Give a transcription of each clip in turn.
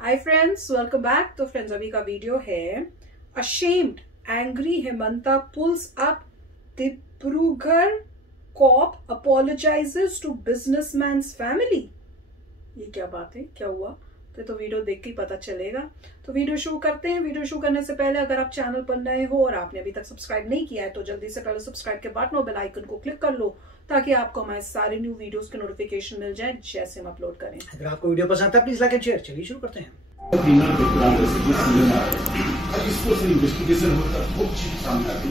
हाय friends, welcome back. तो friends, अभी का वीडियो है ashamed angry Himanta pulls up Dibrugarh cop apologises to businessman's family. ये क्या बात है, क्या हुआ? तो वीडियो देख के ही पता चलेगा। तो वीडियो शुरू करते हैं। वीडियो शुरू करने से पहले अगर आप चैनल पर नए हो और आपने अभी तक सब्सक्राइब नहीं किया है तो जल्दी से पहले सब्सक्राइब के बटन और बेल आइकन को क्लिक कर लो ताकि आपको हमारे सारे न्यू वीडियोस के नोटिफिकेशन मिल जाए जैसे हम अपलोड करें। अगर आपको वीडियो पसंद आता है प्लीज लाइक एंड शेयर। चलिए शुरू करते हैं।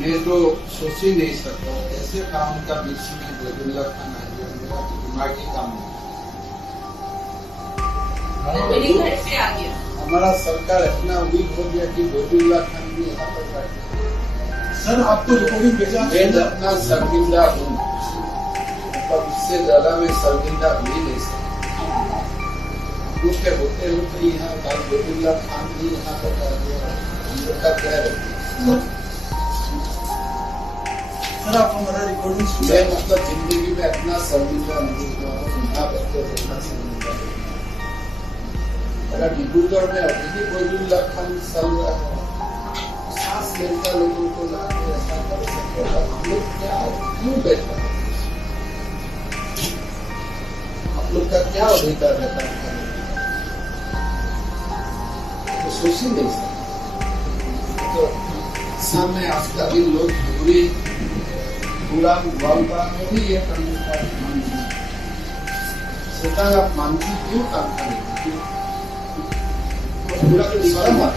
मैं तो सोच ही नहीं सकता ऐसे काम का बीच में दिमागी काम हमारा सरकार इतना वीक हो गया कि गोविंदा खान भी यहाँ पर बैठे। सर आपको रिकॉर्डिंग भेजा, मैं अपना शर्मिंदा हूँ, मतलब इससे ज्यादा मैं शर्मिंदा हो ही नहीं सकता। कुछ होते होते यहाँ का गोविंदा खान भी यहाँ पर आ गया, हम लोग का क्या रहता। सर आप हमारा रिकॉर्डिंग मैं मतलब जिंदगी में इतना शर्मिंदा नहीं हुआ हूँ, यहाँ पर तो इतना शर्मिंदा है। अगर डिब्रूगढ़ में अभी भी गोविंदा खान चल रहा है, सांस लेता लोगों को लाके ऐसा कर सकते हैं, हम लोग क्या क्यों बैठा है? आप लोग का क्या अधिकार रहता है? तो सोच ही नहीं सकते। तो सामने आज का दिन लोग पूरा वालता में भी ये करने का सरकार आप मानती क्यों काम करेगी? पूरा शर्म आप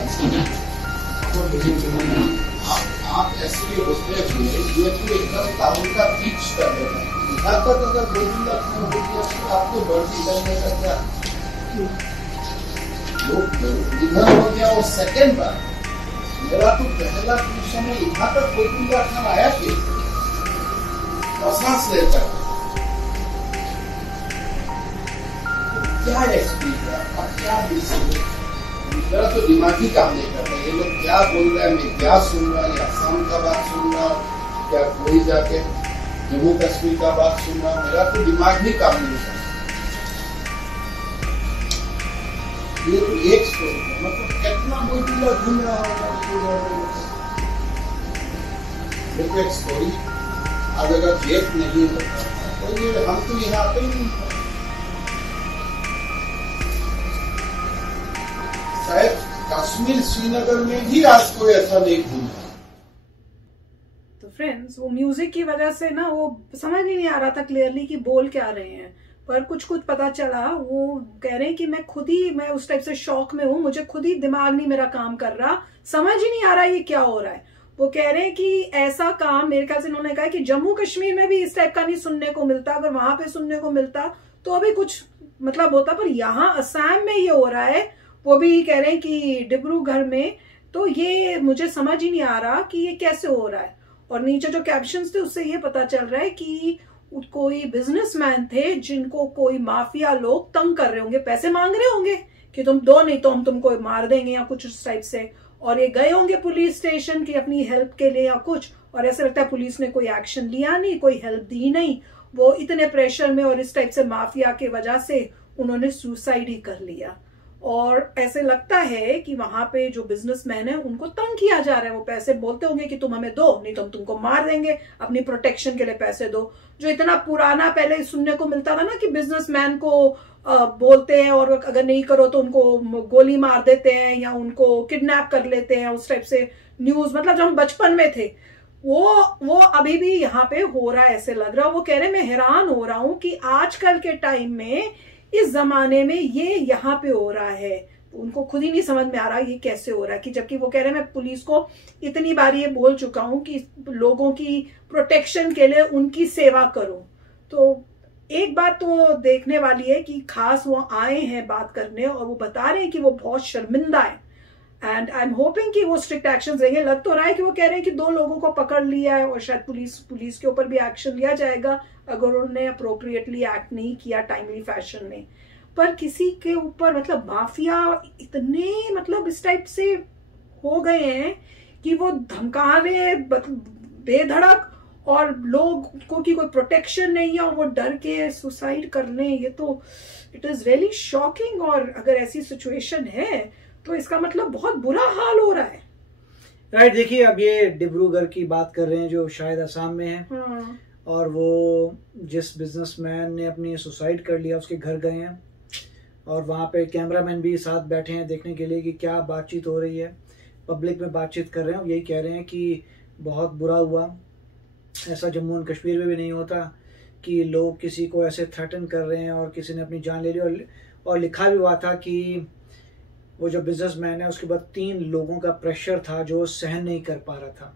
ऐसे भी होते हुए ये तो एकदम टाउन का बीच कर देना है। यहाँ तक अगर गोविंदा खान हो गया तो आपको बढ़ती करने का क्या इधर हो गया? वो सेकेंड बार मेरा तो पहला क्वेश्चन है, यहाँ तक गोविंदा खान आया कि सांस लेता क्या एक्सपीरियंस क्या मेरा तो दिमागी काम नहीं करता। ये लोग क्या बोल रहे हैं, मैं क्या सुन रहा हूँ, असम का बात सुन रहा हूँ, क्या कोई जाके जम्मू कश्मीर का बात सुन रहा हूँ, मेरा तो दिमाग ही काम नहीं करता। ये तो एक स्टोरी है, मतलब कितना मोटिला घूम रहा होगा। देखो एक स्टोरी आज अगर जेट नहीं होता तो ये हम तो यहाँ आते ही नहीं। शायद कश्मीर श्रीनगर में भी आज कोई ऐसा नहीं घूमा। तो फ्रेंड्स, वो म्यूजिक की वजह से ना वो समझ ही नहीं आ रहा था क्लियरली कि बोल क्या रहे हैं, पर कुछ पता चला। वो कह रहे हैं कि मैं उस टाइप से शॉक में हूँ, मुझे खुद ही दिमाग नहीं मेरा काम कर रहा, समझ ही नहीं आ रहा ये क्या हो रहा है। वो कह रहे हैं कि ऐसा काम मेरे ख्याल से उन्होंने कहा कि जम्मू कश्मीर में भी इस टाइप का नहीं सुनने को मिलता, अगर वहां पे सुनने को मिलता तो अभी कुछ मतलब होता, पर यहाँ असम में ये हो रहा है। वो भी कह रहे हैं कि डिब्रूगढ़ में, तो ये मुझे समझ ही नहीं आ रहा कि ये कैसे हो रहा है। और नीचे जो कैप्शंस थे उससे ये पता चल रहा है कि कोई बिजनेसमैन थे जिनको कोई माफिया लोग तंग कर रहे होंगे, पैसे मांग रहे होंगे कि तुम दो नहीं तो हम तुमको मार देंगे या कुछ उस टाइप से। और ये गए होंगे पुलिस स्टेशन की अपनी हेल्प के लिए या कुछ, और ऐसा लगता है पुलिस ने कोई एक्शन लिया नहीं, कोई हेल्प दी नहीं। वो इतने प्रेशर में और इस टाइप से माफिया के वजह से उन्होंने सुसाइड ही कर लिया। और ऐसे लगता है कि वहां पे जो बिजनेसमैन है उनको तंग किया जा रहा है। वो पैसे बोलते होंगे कि तुम हमें दो नहीं तो हम तुमको मार देंगे, अपनी प्रोटेक्शन के लिए पैसे दो। जो इतना पुराना पहले सुनने को मिलता था ना कि बिजनेसमैन को बोलते हैं और अगर नहीं करो तो उनको गोली मार देते हैं या उनको किडनैप कर लेते हैं, उस टाइप से न्यूज, मतलब जब हम बचपन में थे वो अभी भी यहाँ पे हो रहा है ऐसे लग रहा है। वो कह रहे मैं हैरान हो रहा हूं कि आजकल के टाइम में इस जमाने में ये यहाँ पे हो रहा है। उनको खुद ही नहीं समझ में आ रहा ये कैसे हो रहा है, कि जबकि वो कह रहे हैं मैं पुलिस को इतनी बार ये बोल चुका हूं कि लोगों की प्रोटेक्शन के लिए उनकी सेवा करो। तो एक बात तो देखने वाली है कि खास वो आए हैं बात करने और वो बता रहे हैं कि वो बहुत शर्मिंदा है एंड आई एम होपिंग कि वो स्ट्रिक्ट एक्शन लेंगे। लग तो रहा है कि वो कह रहे हैं कि 2 लोगों को पकड़ लिया है और शायद पुलिस के ऊपर भी एक्शन लिया जाएगा अगर उन्होंने अप्रोप्रिएटली एक्ट नहीं किया टाइमली फैशन में। पर किसी के ऊपर मतलब माफिया इतने मतलब इस टाइप से हो गए हैं कि वो धमका रहे बेधड़क और लोगों की कोई प्रोटेक्शन नहीं है और वो डर के सुसाइड कर लें, ये तो इट इज रियली शॉकिंग। और अगर ऐसी सिचुएशन है तो इसका मतलब बहुत बुरा हाल हो रहा है। राइट, देखिए अब ये डिब्रूगढ़ की बात कर रहे हैं जो शायद असम में है। हाँ। और वो जिस बिजनेसमैन ने अपनी सुसाइड कर लिया उसके घर गए हैं और वहाँ पे कैमरामैन भी साथ बैठे हैं देखने के लिए कि क्या बातचीत हो रही है। पब्लिक में बातचीत कर रहे हैं और यही कह रहे हैं कि बहुत बुरा हुआ, ऐसा जम्मू एंड कश्मीर में भी नहीं होता कि लोग किसी को ऐसे थ्रेटन कर रहे हैं और किसी ने अपनी जान ले ली। और लिखा भी हुआ था कि वो जो बिजनेसमैन है उसके बाद 3 लोगों का प्रेशर था जो सहन नहीं कर पा रहा था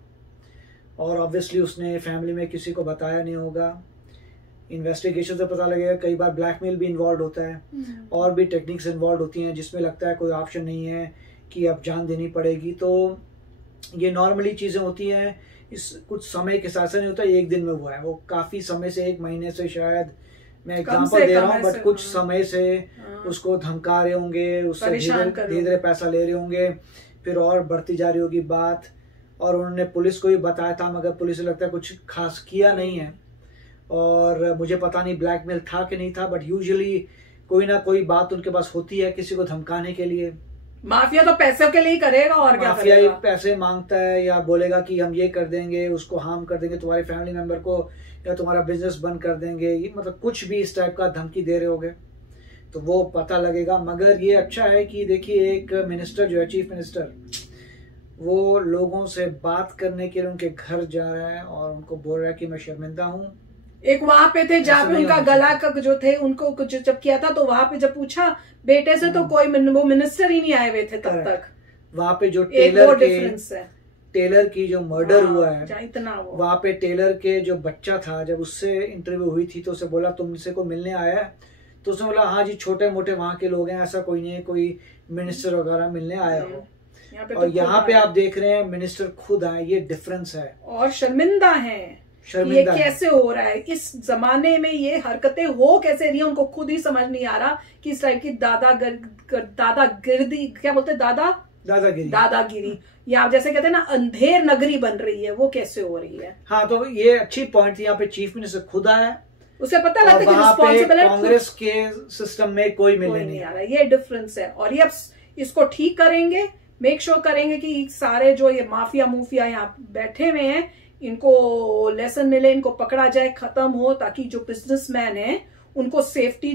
और ऑब्वियसली उसने फैमिली में किसी को बताया नहीं होगा। इन्वेस्टिगेशन से पता लगेगा कई बार ब्लैकमेल भी इन्वॉल्व होता है और भी टेक्निक्स इन्वॉल्व होती हैं जिसमें लगता है कोई ऑप्शन नहीं है कि अब जान देनी पड़ेगी। तो ये नॉर्मली चीज़ें होती हैं, इस कुछ समय के साथ नहीं होता, एक दिन में हुआ है, वो काफ़ी समय से 1 महीने से शायद मैं एग्जांपल दे रहा हूँ, बट कुछ समय से उसको धमका रहे होंगे, उससे धीरे धीरे पैसा ले रहे होंगे, फिर और बढ़ती जा रही होगी बात। और उन्होंने पुलिस को भी बताया था मगर पुलिस से लगता है कुछ खास किया नहीं है। और मुझे पता नहीं ब्लैकमेल था कि नहीं था, बट यूजुअली कोई ना कोई बात उनके पास होती है किसी को धमकाने के लिए। माफिया तो पैसों के लिए करेगा और क्या माफिया करेगा? पैसे मांगता है या बोलेगा कि हम ये कर देंगे, उसको हार्म कर देंगे तुम्हारे फैमिली मेंबर को, या तुम्हारा बिजनेस बंद कर देंगे, ये मतलब कुछ भी इस टाइप का धमकी दे रहे होगे तो वो पता लगेगा। मगर ये अच्छा है कि देखिए एक मिनिस्टर जो है, चीफ मिनिस्टर, वो लोगों से बात करने के लिए उनके घर जा रहा है और उनको बोल रहा है कि मैं शर्मिंदा हूँ। एक वहां पे थे जहाँ पे उनका गला का जो थे उनको कुछ जब किया था तो वहां पे जब पूछा बेटे से तो कोई वो मिनिस्टर ही नहीं आए हुए थे तब तक। वहां पे जो टेलर की जो मर्डर हुआ है, इतना वहां पे टेलर के जो बच्चा था, जब उससे इंटरव्यू हुई थी तो उसे बोला तुमसे को मिलने आया है, तो उसने बोला हाँ जी छोटे मोटे वहां के लोग हैं, ऐसा कोई नहीं है कोई मिनिस्टर वगैरह मिलने आया हो। और यहाँ पे आप देख रहे हैं मिनिस्टर खुद आए, ये डिफरेंस है। और शर्मिंदा है ये कैसे हो रहा है इस जमाने में, ये हरकतें हो कैसे रही है, उनको खुद ही समझ नहीं आ रहा कि इस टाइप की दादागिरी क्या बोलते दादागिरी या जैसे कहते हैं ना अंधेर नगरी बन रही है, वो कैसे हो रही है। हाँ, तो ये अच्छी पॉइंट थी। यहाँ पे चीफ मिनिस्टर खुद आया, उसे पता लगता है कि रिस्पॉन्सिबल कांग्रेस के सिस्टम में कोई मिलने नहीं आ रहा, ये डिफरेंस है। और ये अब इसको ठीक करेंगे, मेक श्योर करेंगे कि सारे जो ये माफिया यहाँ बैठे हुए हैं इनको लेसन मिले, इनको पकड़ा जाए, खत्म हो, ताकि जो बिजनेसमैन है उनको सेफ्टी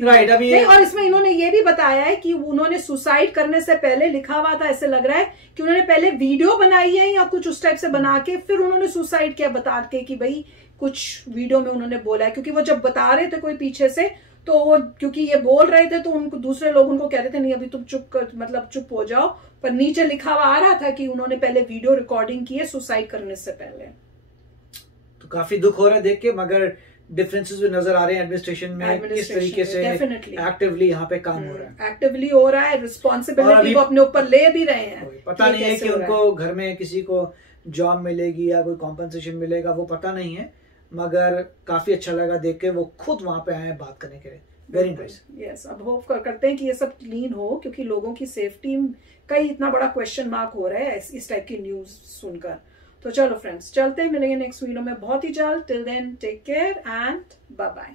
राइट। अभी और इसमें इन्होंने ये भी बताया है कि उन्होंने सुसाइड करने से पहले, लिखा हुआ था ऐसे लग रहा है कि उन्होंने पहले वीडियो बनाई है या कुछ उस टाइप से बना के फिर उन्होंने सुसाइड किया, बता के कि भाई कुछ वीडियो में उन्होंने बोला है। क्योंकि वो जब बता रहे थे कोई पीछे से तो वो क्योंकि ये बोल रहे थे तो उनको दूसरे लोग उनको कहते थे नहीं अभी तुम चुप हो जाओ, पर नीचे लिखा हुआ आ रहा था कि उन्होंने पहले वीडियो रिकॉर्डिंग की है सुसाइड करने से पहले। तो काफी दुख हो रहा है देख के, मगर डिफरेंसेस भी नजर आ रहे हैं एडमिनिस्ट्रेशन में, किस तरीके से एक्टिवली यहाँ पे काम हो रहा है, एक्टिवली हो रहा है, रिस्पॉन्सिबिलिटी वो अपने ऊपर ले भी रहे हैं। पता नहीं है कि उनको घर में किसी को जॉब मिलेगी या कोई कॉम्पनसेशन मिलेगा, वो पता नहीं है, मगर काफी अच्छा लगा देख के वो खुद वहां पे आए बात करने के लिए। Very nice. यस, अब होप करते हैं कि ये सब क्लीन हो, क्योंकि लोगों की सेफ्टी का ही इतना बड़ा क्वेश्चन मार्क हो रहा है इस टाइप की न्यूज सुनकर। तो चलो फ्रेंड्स, चलते हैं, मिलेंगे नेक्स्ट वीडियो में बहुत ही जल्द। Till then take care and bye bye.